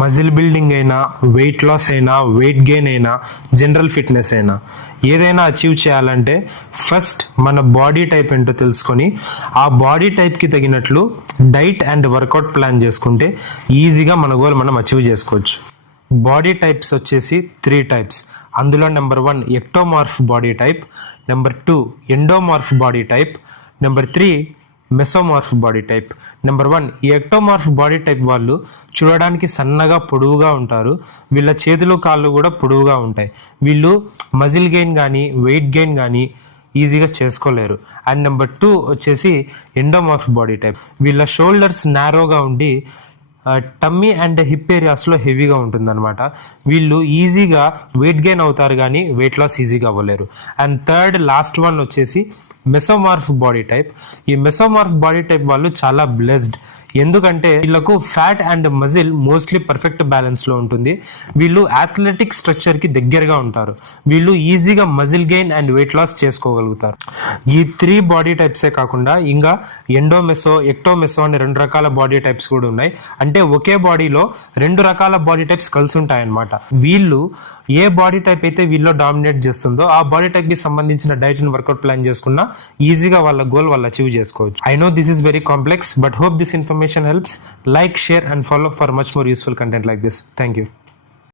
Muscle building అయినా, weight loss అయినా, weight gain అయినా, జనరల్ ఫిట్నెస్ అయినా ఏదైనా అచీవ్ చేయాలంటే ఫస్ట్ మన బాడీ టైప్ ఏంటో తెలుసుకొని ఆ బాడీ టైప్కి తగినట్లు డైట్ అండ్ వర్కౌట్ ప్లాన్ చేసుకుంటే ఈజీగా మన గోల్ మనం అచీవ్ చేసుకోవచ్చు. బాడీ టైప్స్ వచ్చేసి 3 టైప్స్. అందులో number 1 ectomorph body type, number 2 endomorph body type, number 3 mesomorph body type. Number 1 ఈ ఎక్టోమార్ఫ్ బాడీ టైప్ వాళ్ళు చూడడానికి సన్నగా పొడవుగా ఉంటారు. వీళ్ళ చేతులు కాళ్ళు కూడా పొడవుగా ఉంటాయి. వీళ్ళు మజిల్ గెయిన్ కానీ వెయిట్ గెయిన్ కానీ ఈజీగా చేసుకోలేరు. అండ్ నెంబర్ 2 వచ్చేసి ఎండోమార్ఫ్ బాడీ టైప్. వీళ్ళ షోల్డర్స్ నారోగా ఉండి టమ్మీ అండ్ హిప్ ఏరియాస్లో హెవీగా ఉంటుందన్నమాట. వీళ్ళు ఈజీగా వెయిట్ గెయిన్ అవుతారు కానీ వెయిట్ లాస్ ఈజీగా అవ్వలేరు. అండ్ థర్డ్ లాస్ట్ వన్ వచ్చేసి మెసోమార్ఫ్ బాడీ టైప్. ఈ మెసోమార్ఫ్ బాడీ టైప్ వాళ్ళు చాలా బ్లెస్డ్. ఎందుకంటే వీళ్ళకు fat and muscle mostly perfect బ్యాలెన్స్లో ఉంటుంది. వీళ్ళు అథ్లెటిక్ స్ట్రక్చర్కి దగ్గరగా ఉంటారు. వీళ్ళు ఈజీగా muscle gain and weight loss చేసుకోగలుగుతారు. ఈ 3 బాడీ టైప్సే కాకుండా ఇంకా ఎండోమెసో, ఎక్టోమెసో అనే 2 రకాల బాడీ టైప్స్ కూడా ఉన్నాయి. అంటే ఒకే బాడీలో 2 రకాల బాడీ టైప్స్ కలిసి ఉంటాయన్నమాట. వీళ్ళు ఏ బాడీ టైప్ అయితే వీళ్ళు డామినేట్ చేస్తుందో ఆ బాడీ టైప్కి సంబంధించిన డైట్ అండ్ వర్కౌట్ ప్లాన్ చేసుకున్నా ఈజీగా వాళ్ళ గోల్ వాళ్ళు అచీవ్ చేసుకోవచ్చు. I know this is very complex, but hope this information helps. Like, share and follow for much more useful content like this. Thank you.